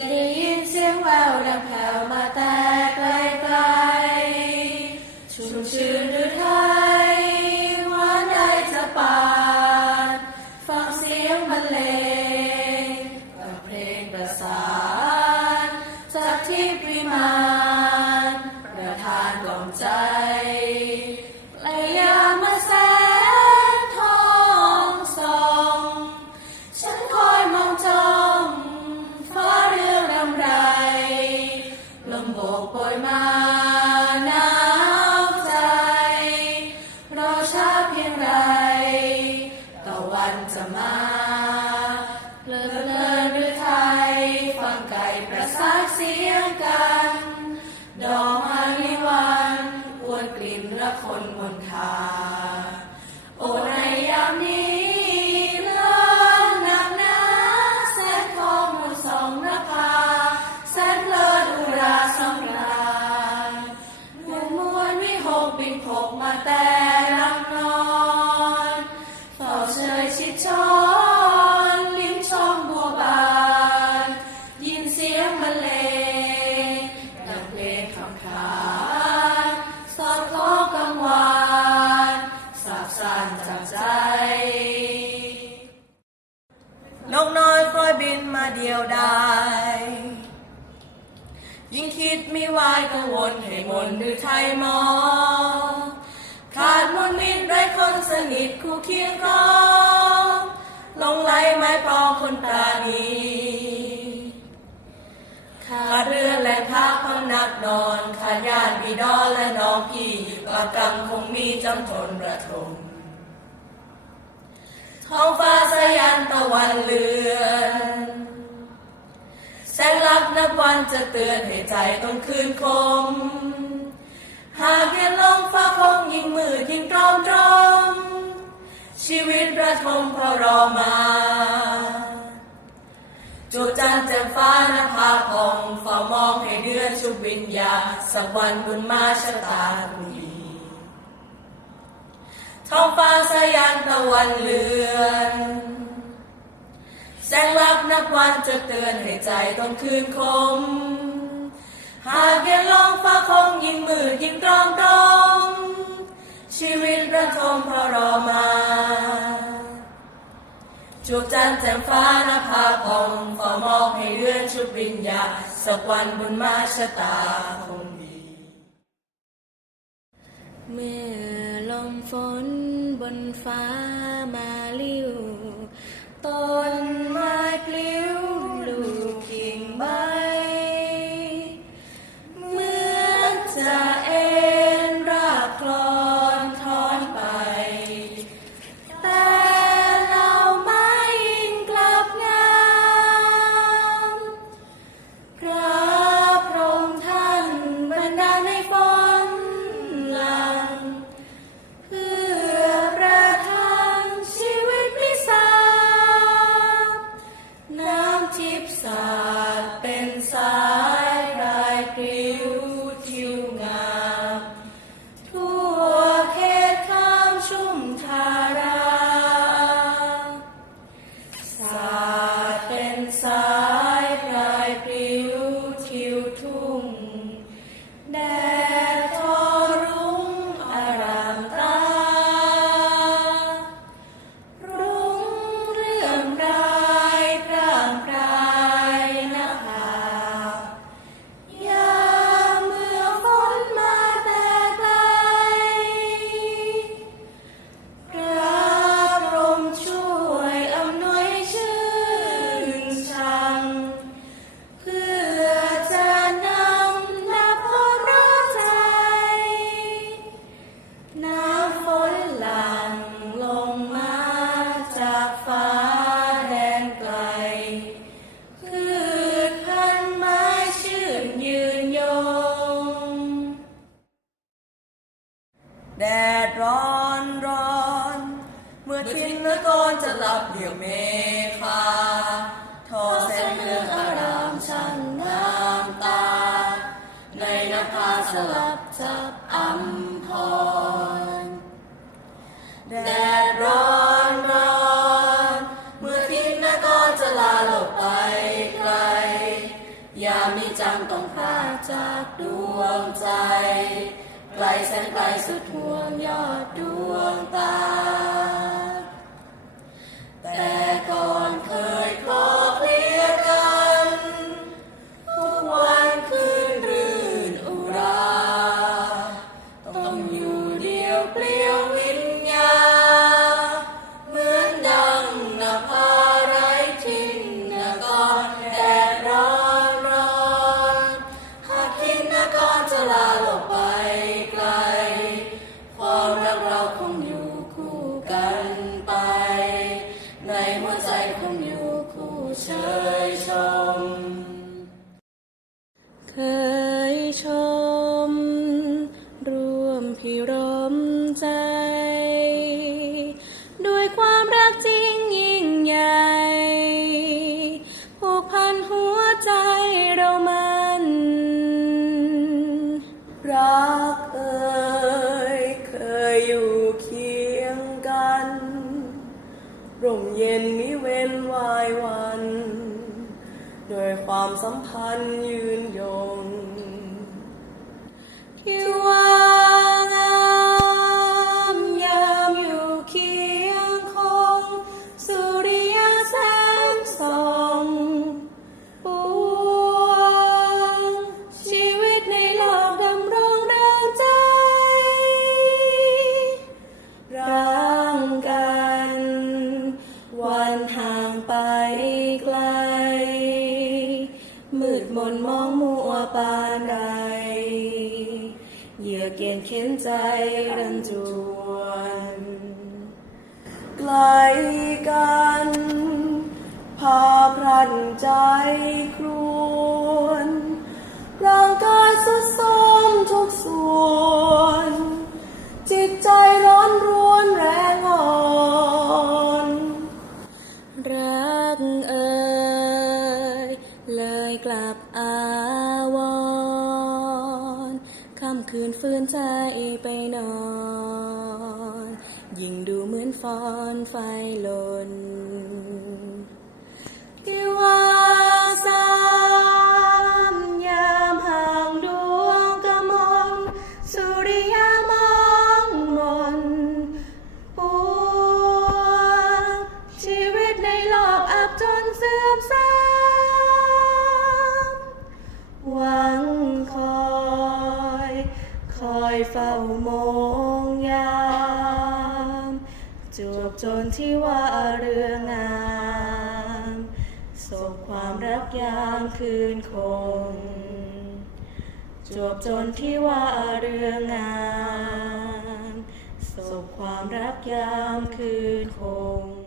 ได้ยินเสียงแววดังแผ่วมาแต่ไกลไกลๆชุ่มชื่นหรือไทยหวานได้จะปานฟังเสียงบรรเลงเพลงประสานจากที่พิมาน ชิดช้อนลิ้มช่องบัวบาน ยินเสียงบรรเลงดังเพลงคำขานสอดคล้องกังวานสาบสานจากใจ นกน้อยคอยบินมาเดียวดายยิ่งคิดไม่วายกังวลให้มนหรือไทยมองขาดมนมิตรไร้คนสนิทคู่เคียงครอง ลงไหลไม้ปองคนตานีขาดเรือและพักพำนักนอนขาดญาติบิดอนและน้องพี่ปากกรรมคงมีจำทนระทมท้องฟ้าสยันตะวันเลือนแสงลับนับวันจะเตือนให้ใจต้องคืนคม ระทมเพระรอมาจูจันทร์แจ่มฟ้านภาพองเฝ้ามองให้เดือนชุบวิญญาสักวันบุญมาชะตาบุญท้องฟ้าสยันตะวันเลือนแสงลับนับวันจะเตือนให้ใจต้องคืนคม หากเห็นลองฟ้าคงยิ่งมืดยิ่งตรอมตรอมชีวิตระทมเพราะรอมา จูบจันทร์แจ่มฟ้านภาพองเฝ้ามองให้เดือนชุบวิญญาสักวันบุญมาชะตาคงดี เมื่อลมฝนบนฟ้ามาลิ้วต้น สลับจับอัมพรแดดร้อนร้อนเมื่อทิ้งนะก็จะลาหลบไปไกล ยามีจังต้องพาดจากดวงใจ ไกลแสนไกลสุดห่วงยอดดวงตาแต่ ความสัมพันธ์ยืนยงที่ว่า เยือกเย็นเข็นใจรันจวนไกลกัน พาพรันใจครวนร่างกายสุดโทรมทุกส่วน จิตใจร้อนร ฟอนไฟลน คืนคงจบจนที่ว่าเรื่องงานสบความรักยามคืนคง